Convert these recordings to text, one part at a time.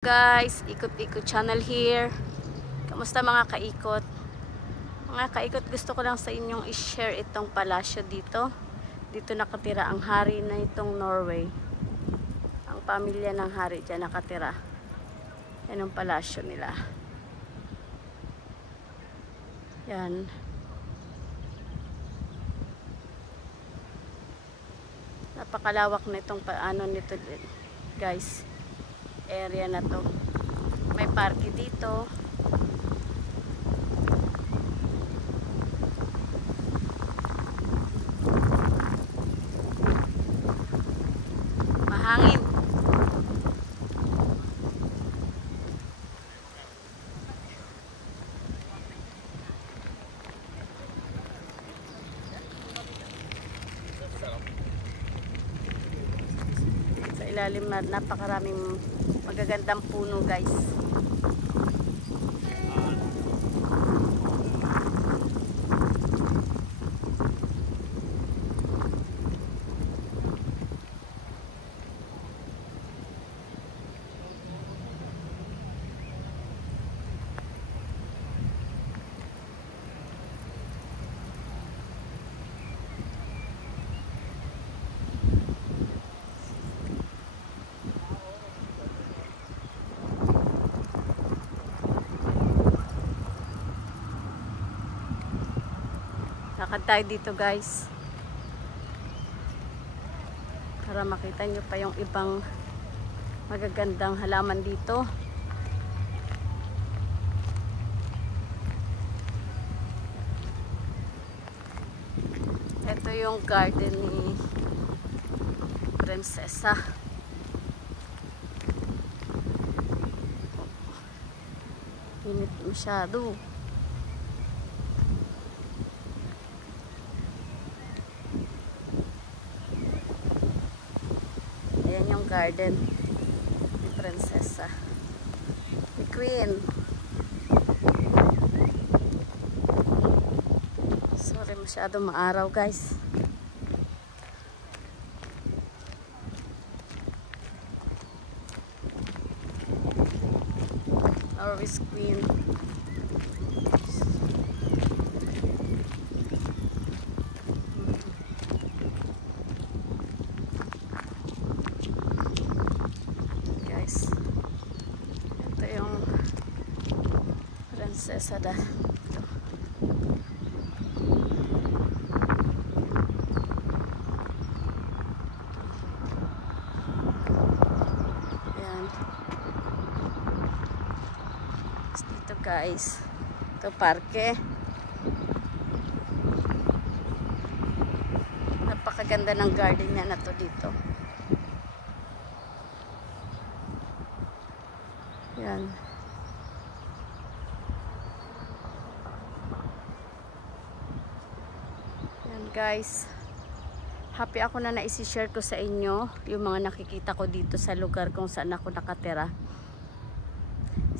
Guys, ikot-ikot channel here. Kamusta mga kaikot? Mga kaikot, gusto ko lang sa inyong i-share itong palasyo dito. Dito nakatira ang hari na itong Norway. Ang pamilya ng hari dyan nakatira. Yan ang palasyo nila. Yan. Napakalawak na itong paano nito, guys. Area na to. May parke dito. Mahangin. Sa ilalim na napakaraming magagandang puno, guys. Lakad tayo dito, guys, para makita nyo pa yung ibang magagandang halaman dito. Ito yung garden ni Prinsesa. Init masyado. Ayan yung garden ni Prinsesa, ni Queen. Sorry, masyado maaraw, guys. Norway's Queen. Ito yung Prinsesa da. Ito. Ayan. Dito, guys. Ito parke. Napakaganda ng garden niya na to dito. Yan. Yan, guys. Happy ako na naisi-share ko sa inyo yung mga nakikita ko dito sa lugar kung saan ako nakatira.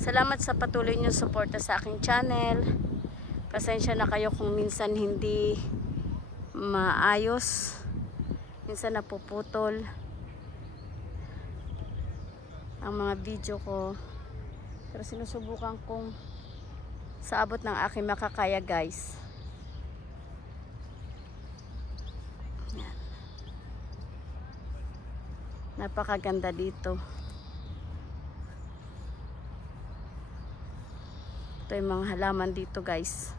Salamat sa patuloy niyong suporta sa aking channel. Pasensya na kayo kung minsan hindi maayos. Minsan napuputol ang mga video ko. Pero sinusubukan kong sa abot ng aking makakaya, guys. Yan. Napakaganda dito. Ito yung mga halaman dito, guys.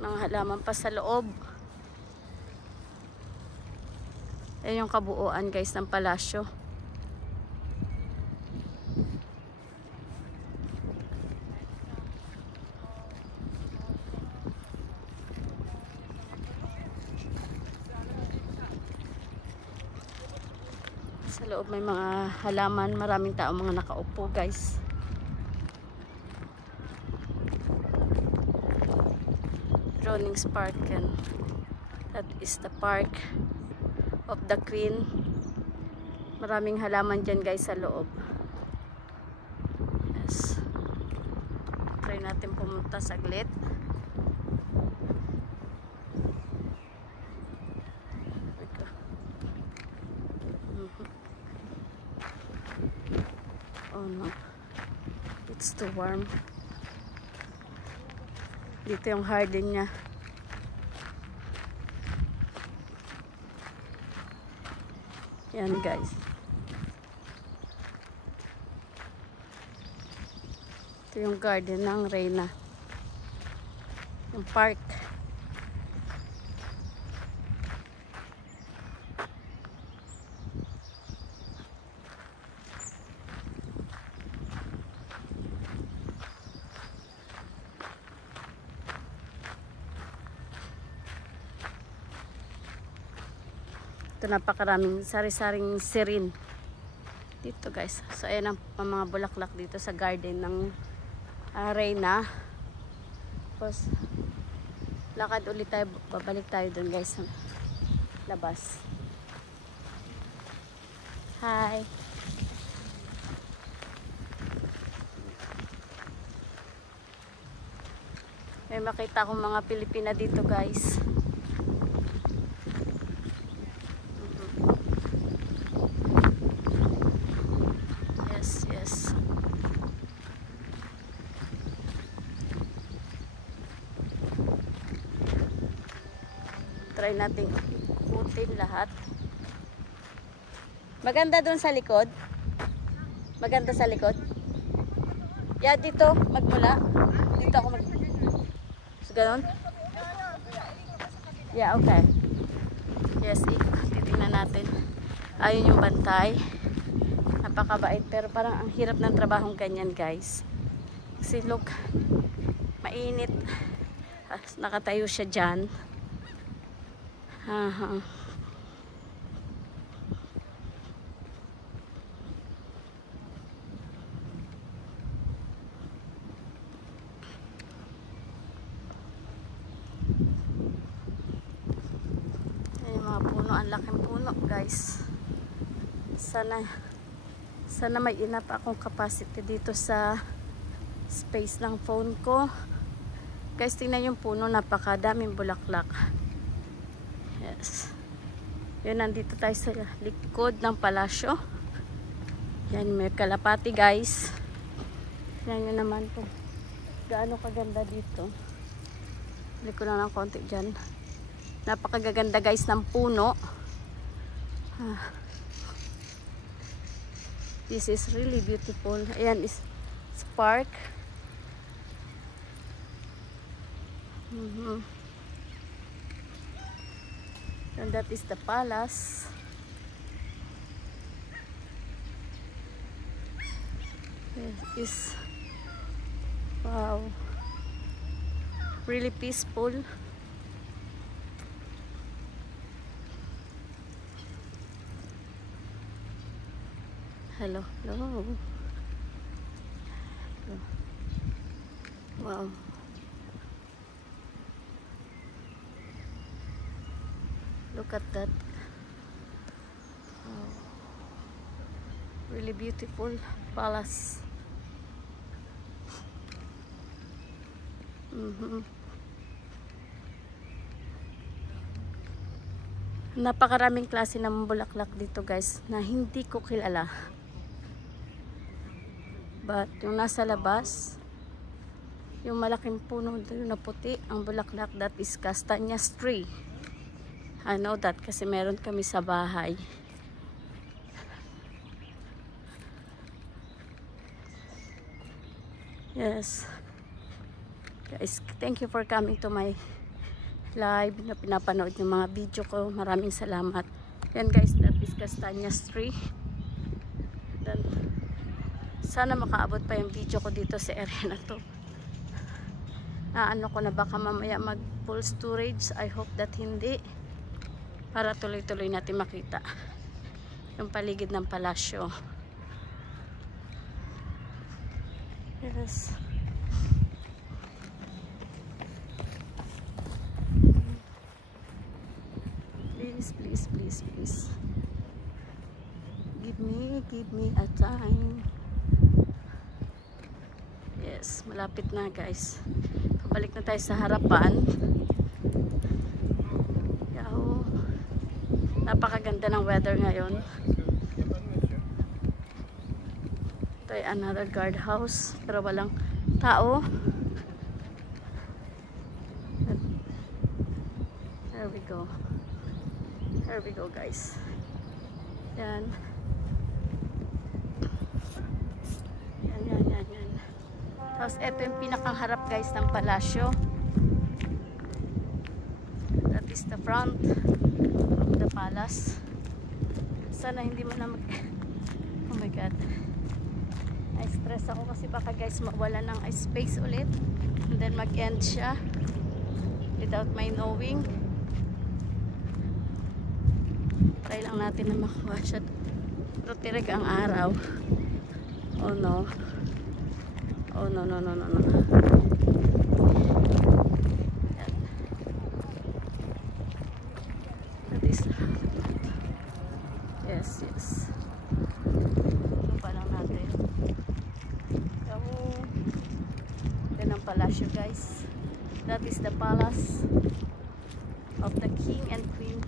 Mga halaman pa sa loob. Ayan yung kabuuan, guys, ng palasyo. Sa loob may mga halaman, maraming tao mga nakaupo, guys. Ronings Park, and that is the park of the Queen. Maraming halaman dyan, guys, sa loob. Yes. Try natin pumunta saglit. Oh no, it's too warm. Dito yung garden niya. Yan guys. Ito yung garden ng Reyna. Yung park. Ito napakaraming sari-saring sirin dito guys. So ayan ang mga bulaklak dito sa garden ng Reyna. Tapos lakad ulit tayo, babalik tayo dun guys sa labas. Hi. May makita akong mga Pilipina dito guys. Yes. Try natin ikutin lahat. Maganda doon sa likod. Maganda sa likod. Yeah, dito magmula. Dito ako mag... So, ganun? Yeah, okay. Yes, titingnan natin. Ayun yung bantay. Napakabait. Pero parang ang hirap ng trabahong ganyan, guys. Kasi look, mainit. Nakatayo siya dyan. Yung mga puno, ang laking puno guys. Sana may enough akong capacity dito sa space ng phone ko. Guys, tingnan yung puno, napakadaming bulaklak. Yes. Yun, nandito tayo sa likod ng palasyo. Yan, may kalapati guys. Tingnan nyo naman to. Gaano kaganda dito. Balik ko lang ng konti dyan. Napakagaganda guys ng puno. This is really beautiful. Ayan is park. And that is the palace. Is wow, really peaceful. Hello. Wow. Look at that. Wow. Really beautiful palace. Napakaraming klase ng bulaklak dito guys na hindi ko kilala. But yung nasa labas, yung malaking puno na puti, ang bulaklak, that is castañas tree. I know that kasi meron kami sa bahay. Yes. Guys, thank you for coming to my live na pinapanood yung mga video ko. Maraming salamat. Yan guys, that is castañas tree. Then, sana makaabot pa yung video ko dito sa area na to. Ano ko na baka mamaya mag full storage. I hope that hindi. Para tuloy-tuloy natin makita yung paligid ng palasyo. Yes. Please. Give me a time. Yes. Yes, malapit na guys. Pabalik na tayo sa harapan. Yahoo! Napakaganda ng weather ngayon. Ito ay another guardhouse, pero walang tao. There we go. There we go guys. Yan. Yan. Tapos ito yung pinakang harap guys ng palasyo. That is the front of the palace. Sana hindi mo na oh my god. Na-stress ako kasi baka guys mawala ng space ulit. And then mag-end siya without my knowing. Try lang natin na makuha siya. Pero tirig ang araw. Oh no. Oh no. Yan. That is yes. Ito pa lang natin. Yan ang palasyo guys. That is the palace of the king and queen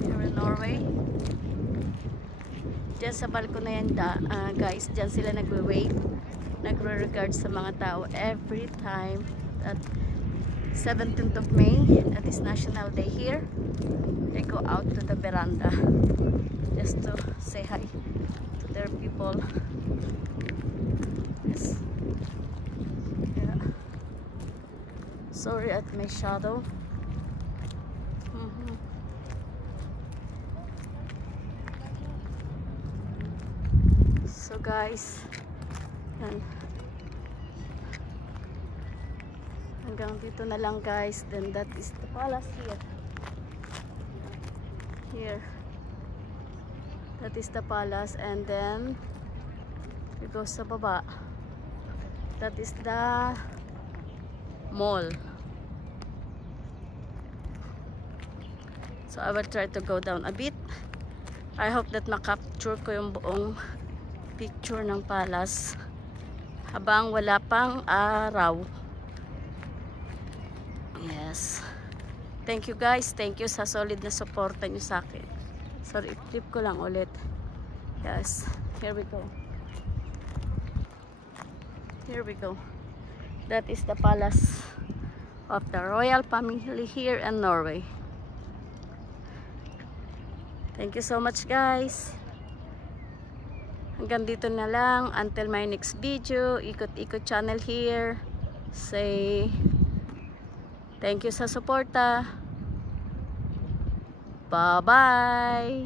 here in Norway. Diyan sa balkon na yan guys, diyan sila nagwe-wave, nagre-regard sa mga tao every time at 17th of May, that is National Day here. They go out to the veranda just to say hi to their people. Yes. Yeah. Sorry at my shadow. So guys, yan. Hanggang dito na lang guys. Then that is the palace here. That is the palace, and then we go sa baba. That is the mall. So I will try to go down a bit. I hope that makapture ko yung buong picture ng palace habang wala pang araw. Yes. Thank you guys. Thank you sa solid na suporta nyo sa akin. Sorry, flip ko lang ulit. Yes. Here we go. Here we go. That is the palace of the royal family here in Norway. Thank you so much guys. Hanggang dito na lang. Until my next video. Ikot-ikot channel here. Say thank you sa suporta. Bye-bye.